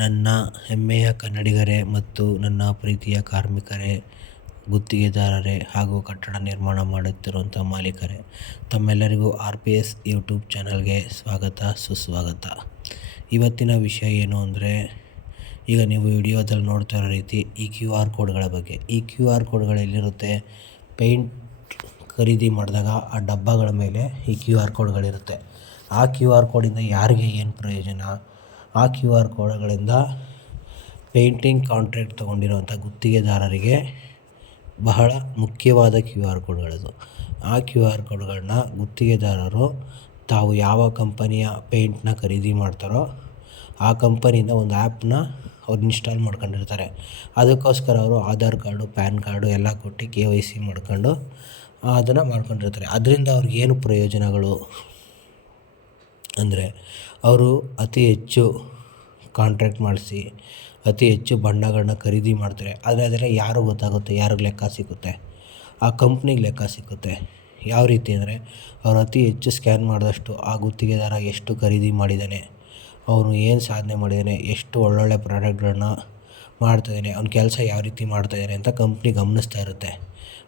ನನ್ನ ಹೆಮ್ಮೆಯ ಕನ್ನಡಿಗರೇ ಮತ್ತು ನನ್ನ ಪ್ರೀತಿಯ ಕಾರ್ಮಿಕರೇ, ಗುತ್ತಿಗೆದಾರರೇ ಹಾಗೂ ಕಟ್ಟಡ ನಿರ್ಮಾಣ ಮಾಡುತ್ತಿರುವಂಥ ಮಾಲೀಕರೇ, ತಮ್ಮೆಲ್ಲರಿಗೂ ಆರ್ ಪಿ ಎಸ್ ಯೂಟ್ಯೂಬ್ ಚಾನಲ್ಗೆ ಸ್ವಾಗತ, ಸುಸ್ವಾಗತ. ಇವತ್ತಿನ ವಿಷಯ ಏನು ಅಂದರೆ, ಈಗ ನೀವು ವಿಡಿಯೋದಲ್ಲಿ ನೋಡ್ತಾ ಇರೋ ರೀತಿ ಈ ಕ್ಯೂ ಆರ್ ಕೋಡ್ಗಳ ಬಗ್ಗೆ. ಈ ಕ್ಯೂ ಆರ್ ಕೋಡ್ಗಳು ಎಲ್ಲಿರುತ್ತೆ? ಪೇಂಟ್ ಖರೀದಿ ಮಾಡಿದಾಗ ಆ ಡಬ್ಬಗಳ ಮೇಲೆ ಈ ಕ್ಯೂ ಆರ್ ಕೋಡ್ಗಳಿರುತ್ತೆ. ಆ ಕ್ಯೂ ಆರ್ ಕೋಡಿಂದ ಯಾರಿಗೆ ಏನು ಪ್ರಯೋಜನ? ಆ ಕ್ಯೂ ಆರ್ ಕೋಡ್ಗಳಿಂದ ಪೇಂಟಿಂಗ್ ಕಾಂಟ್ರ್ಯಾಕ್ಟ್ ತೊಗೊಂಡಿರುವಂಥ ಗುತ್ತಿಗೆದಾರರಿಗೆ ಬಹಳ ಮುಖ್ಯವಾದ ಕ್ಯೂ ಆರ್ ಕೋಡ್ಗಳದು. ಆ ಕ್ಯೂ ಆರ್ ಕೋಡ್ಗಳನ್ನ ಗುತ್ತಿಗೆದಾರರು ತಾವು ಯಾವ ಕಂಪನಿಯ ಪೇಂಟ್ನ ಖರೀದಿ ಮಾಡ್ತಾರೋ ಆ ಕಂಪನಿಯಿಂದ ಒಂದು ಆ್ಯಪ್ನ ಅವ್ರು ಇನ್ಸ್ಟಾಲ್ ಮಾಡ್ಕೊಂಡಿರ್ತಾರೆ. ಅದಕ್ಕೋಸ್ಕರ ಅವರು ಆಧಾರ್ ಕಾರ್ಡು, ಪ್ಯಾನ್ ಕಾರ್ಡು ಎಲ್ಲ ಕೊಟ್ಟು ಕೆ ವೈ ಸಿ ಮಾಡ್ಕೊಂಡು ಅದನ್ನು ಮಾಡ್ಕೊಂಡಿರ್ತಾರೆ. ಅದರಿಂದ ಅವ್ರಿಗೇನು ಪ್ರಯೋಜನಗಳು? ಅಂದರೆ ಅವರು ಅತಿ ಹೆಚ್ಚು ಕಾಂಟ್ರ್ಯಾಕ್ಟ್ ಮಾಡಿಸಿ, ಅತಿ ಹೆಚ್ಚು ಬಣ್ಣಗಳನ್ನ ಖರೀದಿ ಮಾಡ್ತಾರೆ. ಆದರೆ ಅದರ ಯಾರಿಗೆ ಗೊತ್ತಾಗುತ್ತೆ? ಯಾರಿಗೆ ಲೆಕ್ಕ ಸಿಗುತ್ತೆ? ಆ ಕಂಪ್ನಿಗೆ ಲೆಕ್ಕ ಸಿಗುತ್ತೆ. ಯಾವ ರೀತಿ ಅಂದರೆ ಅವ್ರು ಅತಿ ಹೆಚ್ಚು ಸ್ಕ್ಯಾನ್ ಮಾಡಿದಷ್ಟು ಆ ಗುತ್ತಿಗೆದಾರ ಎಷ್ಟು ಖರೀದಿ ಮಾಡಿದ್ದಾನೆ ಅವನು ಏನು ಸಾಧನೆ ಮಾಡಿದ್ದಾನೆ ಎಷ್ಟು ಒಳ್ಳೊಳ್ಳೆ ಪ್ರಾಡಕ್ಟ್ಗಳನ್ನ ಮಾಡ್ತಾಯಿದ್ದಾನೆ ಅವ್ನ ಕೆಲಸ ಯಾವ ರೀತಿ ಮಾಡ್ತಾಯಿದ್ದಾನೆ ಅಂತ ಕಂಪ್ನಿ ಗಮನಿಸ್ತಾ ಇರುತ್ತೆ.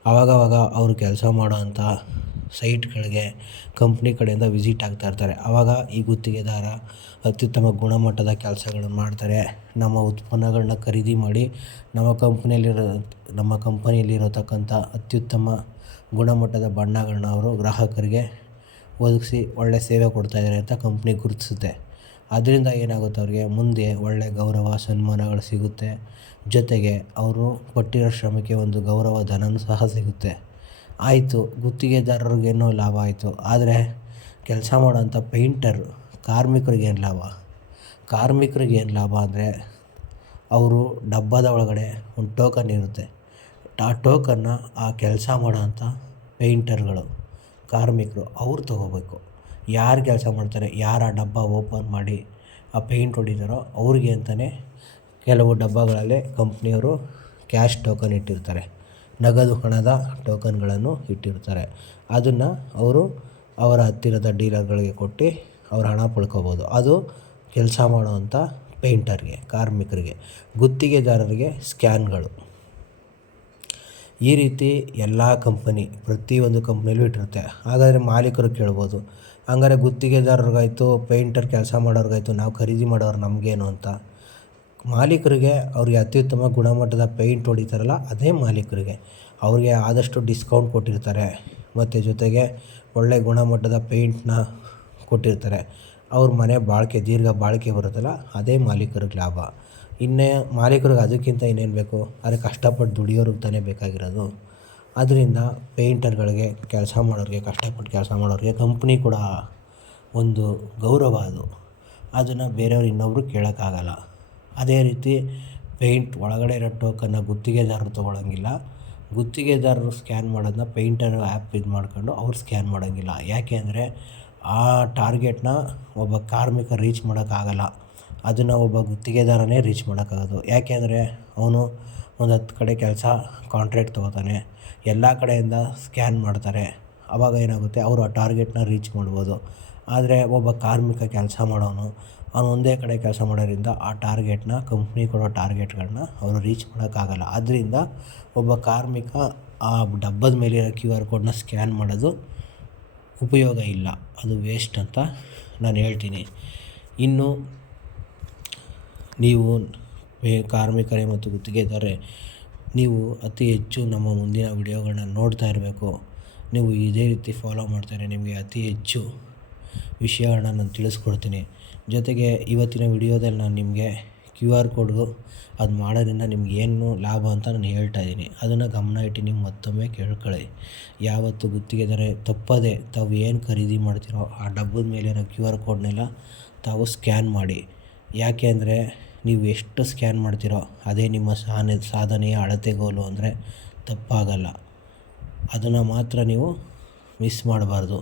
ಆವಾಗವಾಗ ಅವರು ಕೆಲಸ ಮಾಡೋವಂಥ ಸೈಟ್ಗಳಿಗೆ, ಕಂಪ್ನಿ ಕಡೆಯಿಂದ ವಿಸಿಟ್ ಆಗ್ತಾ ಇರ್ತಾರೆ. ಆವಾಗ ಈ ಗುತ್ತಿಗೆದಾರ ಅತ್ಯುತ್ತಮ ಗುಣಮಟ್ಟದ ಕೆಲಸಗಳನ್ನು ಮಾಡ್ತಾರೆ. ನಮ್ಮ ಉತ್ಪನ್ನಗಳನ್ನ ಖರೀದಿ ಮಾಡಿ ನಮ್ಮ ಕಂಪ್ನಿಯಲ್ಲಿರೋ, ನಮ್ಮ ಕಂಪನಿಯಲ್ಲಿರತಕ್ಕಂಥ ಅತ್ಯುತ್ತಮ ಗುಣಮಟ್ಟದ ಬಣ್ಣಗಳನ್ನ ಅವರು ಗ್ರಾಹಕರಿಗೆ ಒದಗಿಸಿ ಒಳ್ಳೆಯ ಸೇವೆ ಕೊಡ್ತಾಯಿದ್ದಾರೆ ಅಂತ ಕಂಪ್ನಿ ಗುರುತಿಸುತ್ತೆ. ಅದರಿಂದ ಏನಾಗುತ್ತೆ ಅವ್ರಿಗೆ? ಮುಂದೆ ಒಳ್ಳೆಯ ಗೌರವ, ಸನ್ಮಾನಗಳು ಸಿಗುತ್ತೆ. ಜೊತೆಗೆ ಅವರು ಪಟ್ಟಿರೋ ಶ್ರಮಕ್ಕೆ ಒಂದು ಗೌರವ ಧನವೂ ಸಹ ಸಿಗುತ್ತೆ. ಆಯಿತು ಗುತ್ತಿಗೆದಾರರಿಗೇನೋ ಲಾಭ ಆಯಿತು. ಆದರೆ ಕೆಲಸ ಮಾಡೋಂಥ ಪೇಂಟರ್ ಕಾರ್ಮಿಕರಿಗೇನು ಲಾಭ? ಕಾರ್ಮಿಕರಿಗೇನು ಲಾಭ ಅಂದರೆ ಅವರು ಡಬ್ಬದ ಒಳಗಡೆ ಒಂದು ಟೋಕನ್ ಇರುತ್ತೆ. ಆ ಟೋಕನ್ನ ಆ ಕೆಲಸ ಮಾಡೋಂಥ ಪೇಂಟರ್ಗಳು ಕಾರ್ಮಿಕರು ಅವ್ರು ತೊಗೋಬೇಕು. ಯಾರು ಕೆಲಸ ಮಾಡ್ತಾರೆ, ಯಾರು ಆ ಡಬ್ಬ ಓಪನ್ ಮಾಡಿ ಆ ಪೇಂಟ್ ಹೊಡಿತಾರೋ ಅವ್ರಿಗೆ ಅಂತಲೇ ಕೆಲವು ಡಬ್ಬಗಳಲ್ಲಿ ಕಂಪ್ನಿಯವರು ಕ್ಯಾಶ್ ಟೋಕನ್ ಇಟ್ಟಿರ್ತಾರೆ. ನಗದು ಹಣದ ಟೋಕನ್ಗಳನ್ನು ಇಟ್ಟಿರ್ತಾರೆ. ಅದನ್ನು ಅವರು ಅವರ ಹತ್ತಿರದ ಡೀಲರ್ಗಳಿಗೆ ಕೊಟ್ಟು ಅವ್ರು ಹಣ ಪಡ್ಕೋಬೋದು ಅದು ಕೆಲಸ ಮಾಡುವಂಥ ಪೇಂಟರ್ಗೆ, ಕಾರ್ಮಿಕರಿಗೆ, ಗುತ್ತಿಗೆದಾರರಿಗೆ ಸ್ಕ್ಯಾನ್ಗಳು. ಈ ರೀತಿ ಎಲ್ಲ ಕಂಪನಿ, ಪ್ರತಿಯೊಂದು ಕಂಪ್ನಿಯಲ್ಲೂ ಇಟ್ಟಿರುತ್ತೆ. ಹಾಗಾದರೆ ಮಾಲೀಕರು ಕೇಳ್ಬೋದು, ಹಂಗಾರೆ ಗುತ್ತಿಗೆದಾರರಿಗಾಯಿತು, ಪೇಂಟರ್ ಕೆಲಸ ಮಾಡೋರಿಗಾಯ್ತು, ನಾವು ಖರೀದಿ ಮಾಡೋರು ನಮಗೇನು ಅಂತ. ಮಾಲೀಕರಿಗೆ ಅವ್ರಿಗೆ ಅತ್ಯುತ್ತಮ ಗುಣಮಟ್ಟದ ಪೇಂಟ್ ಹೊಡಿತಾರಲ್ಲ, ಅದೇ ಮಾಲೀಕರಿಗೆ. ಅವ್ರಿಗೆ ಆದಷ್ಟು ಡಿಸ್ಕೌಂಟ್ ಕೊಟ್ಟಿರ್ತಾರೆ. ಮತ್ತು ಜೊತೆಗೆ ಒಳ್ಳೆಯ ಗುಣಮಟ್ಟದ ಪೇಂಟ್ನ ಕೊಟ್ಟಿರ್ತಾರೆ. ಅವ್ರ ಮನೆ ಬಾಳಿಕೆ, ದೀರ್ಘ ಬಾಳಿಕೆ ಬರುತ್ತಲ್ಲ, ಅದೇ ಮಾಲೀಕರಿಗೆ ಲಾಭ. ಇನ್ನೇ ಮಾಲೀಕರಿಗೆ ಅದಕ್ಕಿಂತ ಇನ್ನೇನು ಬೇಕು? ಅದಕ್ಕೆ ಕಷ್ಟಪಟ್ಟು ದುಡಿಯೋರಿಗೆ ತಾನೇ ಬೇಕಾಗಿರೋದು. ಅದರಿಂದ ಪೇಂಟರ್ಗಳಿಗೆ ಕೆಲಸ ಮಾಡೋರಿಗೆ ಕಷ್ಟಪಟ್ಟು ಕೆಲಸ ಮಾಡೋರಿಗೆ ಕಂಪ್ನಿ ಕೂಡ ಒಂದು ಗೌರವ ಅದು. ಅದನ್ನು ಬೇರೆಯವ್ರು ಇನ್ನೊಬ್ಬರು ಕೇಳೋಕ್ಕಾಗಲ್ಲ. ಅದೇ ರೀತಿ ಪೇಂಟ್ ಒಳಗಡೆ ಇರೋ ಟೋಕನ್ನ ಗುತ್ತಿಗೆದಾರರು ತೊಗೊಳಂಗಿಲ್ಲ. ಗುತ್ತಿಗೆದಾರರು ಸ್ಕ್ಯಾನ್ ಮಾಡೋದನ್ನ ಪೇಂಟರ್ ಆ್ಯಪ್ ಇದು ಮಾಡ್ಕೊಂಡು ಅವ್ರು ಸ್ಕ್ಯಾನ್ ಮಾಡೋಂಗಿಲ್ಲ. ಯಾಕೆ ಅಂದರೆ ಆ ಟಾರ್ಗೆಟ್ನ ಒಬ್ಬ ಕಾರ್ಮಿಕ ರೀಚ್ ಮಾಡೋಕ್ಕಾಗಲ್ಲ. ಅದನ್ನು ಒಬ್ಬ ಗುತ್ತಿಗೆದಾರನೇ ರೀಚ್ ಮಾಡೋಕ್ಕಾಗೋದು. ಯಾಕೆ ಅಂದರೆ ಅವನು ಒಂದು ಹತ್ತು ಕಡೆ ಕೆಲಸ ಕಾಂಟ್ರ್ಯಾಕ್ಟ್ ತೊಗೋತಾನೆ. ಎಲ್ಲ ಕಡೆಯಿಂದ ಸ್ಕ್ಯಾನ್ ಮಾಡ್ತಾರೆ. ಆವಾಗ ಏನಾಗುತ್ತೆ? ಅವರು ಆ ಟಾರ್ಗೆಟ್ನ ರೀಚ್ ಮಾಡ್ಬೋದು. ಆದರೆ ಒಬ್ಬ ಕಾರ್ಮಿಕ ಕೆಲಸ ಮಾಡೋನು ಅವನು ಒಂದೇ ಕಡೆ ಕೆಲಸ ಮಾಡೋದ್ರಿಂದ ಆ ಟಾರ್ಗೆಟ್ನ ಕಂಪ್ನಿ ಕೊಡೋ ಟಾರ್ಗೆಟ್ಗಳನ್ನ ಅವರು ರೀಚ್ ಮಾಡೋಕ್ಕಾಗಲ್ಲ. ಆದ್ದರಿಂದ ಒಬ್ಬ ಕಾರ್ಮಿಕ ಆ ಡಬ್ಬದ ಮೇಲಿರೋ ಕ್ಯೂ ಆರ್ ಕೋಡ್ನ ಸ್ಕ್ಯಾನ್ ಮಾಡೋದು ಉಪಯೋಗ ಇಲ್ಲ. ಅದು ವೇಸ್ಟ್ ಅಂತ ನಾನು ಹೇಳ್ತೀನಿ. ಇನ್ನು ನೀವು ಕಾರ್ಮಿಕರೇ ಮತ್ತು ಗುತ್ತಿಗೆದಾರರೇ, ನೀವು ಅತಿ ಹೆಚ್ಚು ನಮ್ಮ ಮುಂದಿನ ವಿಡಿಯೋಗಳನ್ನ ನೋಡ್ತಾ ಇರಬೇಕು. ನೀವು ಇದೇ ರೀತಿ ಫಾಲೋ ಮಾಡ್ತಾರೆ ನಿಮಗೆ ಅತಿ ಹೆಚ್ಚು ವಿಷಯಗಳನ್ನ ನಾನು ತಿಳಿಸ್ಕೊಡ್ತೀನಿ. ಜೊತೆಗೆ ಇವತ್ತಿನ ವಿಡಿಯೋದಲ್ಲಿ ನಾನು ನಿಮಗೆ ಕ್ಯೂ ಆರ್ ಕೋಡು ಅದು ಮಾಡೋದ್ರಿಂದ ನಿಮ್ಗೆ ಏನು ಲಾಭ ಅಂತ ನಾನು ಹೇಳ್ತಾ ಇದ್ದೀನಿ. ಅದನ್ನು ಗಮನ ಇಟ್ಟು ನೀವು ಮತ್ತೊಮ್ಮೆ ಕೇಳ್ಕೊಳ್ಳಿ. ಯಾವತ್ತು ಗುತ್ತಿಗೆದಾರೆ ತಪ್ಪದೆ ತಾವು ಏನು ಖರೀದಿ ಮಾಡ್ತೀರೋ ಆ ಡಬ್ಬದ ಮೇಲಿರೋ ಕ್ಯೂ ಆರ್ ಕೋಡ್ನೆಲ್ಲ ತಾವು ಸ್ಕ್ಯಾನ್ ಮಾಡಿ. ಯಾಕೆ ಅಂದರೆ ನೀವು ಎಷ್ಟು ಸ್ಕ್ಯಾನ್ ಮಾಡ್ತೀರೋ ಅದೇ ನಿಮ್ಮ ಸಾನೆ, ಸಾಧನೆಯ ಅಳತೆಗೋಲು ಅಂದರೆ ತಪ್ಪಾಗಲ್ಲ. ಅದನ್ನು ಮಾತ್ರ ನೀವು ಮಿಸ್ ಮಾಡಬಾರ್ದು.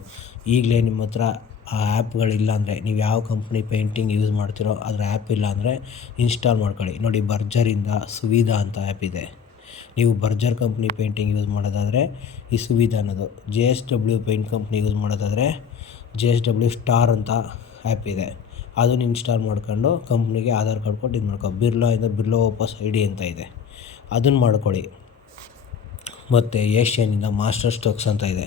ಈಗಲೇ ನಿಮ್ಮ ಹತ್ರ ಆ ಆ್ಯಪ್ಗಳಿಲ್ಲ ಅಂದರೆ ನೀವು ಯಾವ ಕಂಪ್ನಿ ಪೇಂಟಿಂಗ್ ಯೂಸ್ ಮಾಡ್ತೀರೋ ಅದರ ಆ್ಯಪ್ ಇಲ್ಲ ಅಂದರೆ ಇನ್ಸ್ಟಾಲ್ ಮಾಡ್ಕೊಳ್ಳಿ. ನೋಡಿ ಬರ್ಜರಿಂದ ಸುವಿಧಾ ಅಂತ ಆ್ಯಪ್ ಇದೆ. ನೀವು ಬರ್ಜರ್ ಕಂಪ್ನಿ ಪೇಂಟಿಂಗ್ ಯೂಸ್ ಮಾಡೋದಾದರೆ ಈ ಸುವಿಧಾ ಅನ್ನೋದು. J S W paint company use ಮಾಡೋದಾದರೆ ಜೆ ಎಸ್ ಡಬ್ಲ್ಯೂ ಸ್ಟಾರ್ ಅಂತ ಆ್ಯಪ್ ಇದೆ. ಅದನ್ನು ಇನ್ಸ್ಟಾಲ್ ಮಾಡ್ಕೊಂಡು ಕಂಪ್ನಿಗೆ ಆಧಾರ್ ಕಾರ್ಡ್ ಕೊಟ್ಟು ಇದು ಮಾಡ್ಕೊ. ಬಿರ್ಲಾ ಇಂದ ಬಿರ್ಲಾ ವಾಪಸ್ ಐ ಡಿ ಅಂತ ಇದೆ. ಅದನ್ನು ಮಾಡ್ಕೊಳ್ಳಿ. ಮತ್ತು ಏಷ್ಯನಿಂದ ಮಾಸ್ಟರ್ ಸ್ಟೋಕ್ಸ್ ಅಂತ ಇದೆ.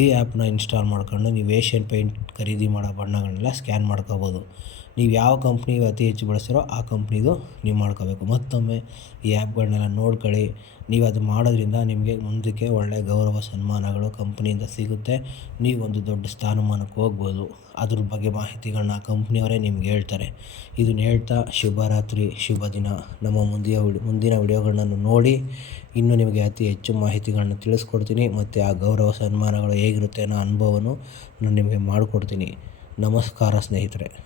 ಈ ಆ್ಯಪ್ನ ಇನ್ಸ್ಟಾಲ್ ಮಾಡ್ಕೊಂಡು ನೀವು ಏಷ್ಯನ್ ಪೇಂಟ್ ಖರೀದಿ ಮಾಡೋ ಬಣ್ಣಗಳನ್ನೆಲ್ಲ ಸ್ಕ್ಯಾನ್ ಮಾಡ್ಕೋಬೋದು. ನೀವು ಯಾವ ಕಂಪ್ನಿಗೆ ಅತಿ ಹೆಚ್ಚು ಬಳಸ್ತೀರೋ ಆ ಕಂಪ್ನಿದು ನೀವು ಮಾಡ್ಕೋಬೇಕು. ಮತ್ತೊಮ್ಮೆ ಈ ಆ್ಯಪ್ಗಳನ್ನೆಲ್ಲ ನೋಡ್ಕೊಳ್ಳಿ. ನೀವು ಅದು ಮಾಡೋದ್ರಿಂದ ನಿಮಗೆ ಮುಂದಕ್ಕೆ ಒಳ್ಳೆಯ ಗೌರವ, ಸನ್ಮಾನಗಳು ಕಂಪ್ನಿಯಿಂದ ಸಿಗುತ್ತೆ. ನೀವೊಂದು ದೊಡ್ಡ ಸ್ಥಾನಮಾನಕ್ಕೆ ಹೋಗ್ಬೋದು. ಅದ್ರ ಬಗ್ಗೆ ಮಾಹಿತಿಗಳನ್ನ ಕಂಪ್ನಿಯವರೇ ನಿಮ್ಗೆ ಹೇಳ್ತಾರೆ. ಇದನ್ನು ಹೇಳ್ತಾ ಶುಭರಾತ್ರಿ, ಶುಭ ದಿನ. ನಮ್ಮ ಮುಂದಿನ ಮುಂದಿನ ವಿಡಿಯೋಗಳನ್ನು ನೋಡಿ ಇನ್ನೂ ನಿಮಗೆ ಅತಿ ಹೆಚ್ಚು ಮಾಹಿತಿಗಳನ್ನ ತಿಳಿಸ್ಕೊಡ್ತೀನಿ ಮತ್ತು ಆ ಗೌರವ, ಸನ್ಮಾನಗಳು ಹೇಗಿರುತ್ತೆ ಅನ್ನೋ ಅನುಭವವನ್ನು ನಾನು ನಿಮಗೆ ಮಾಡಿಕೊಡ್ತೀನಿ. ನಮಸ್ಕಾರ ಸ್ನೇಹಿತರೆ.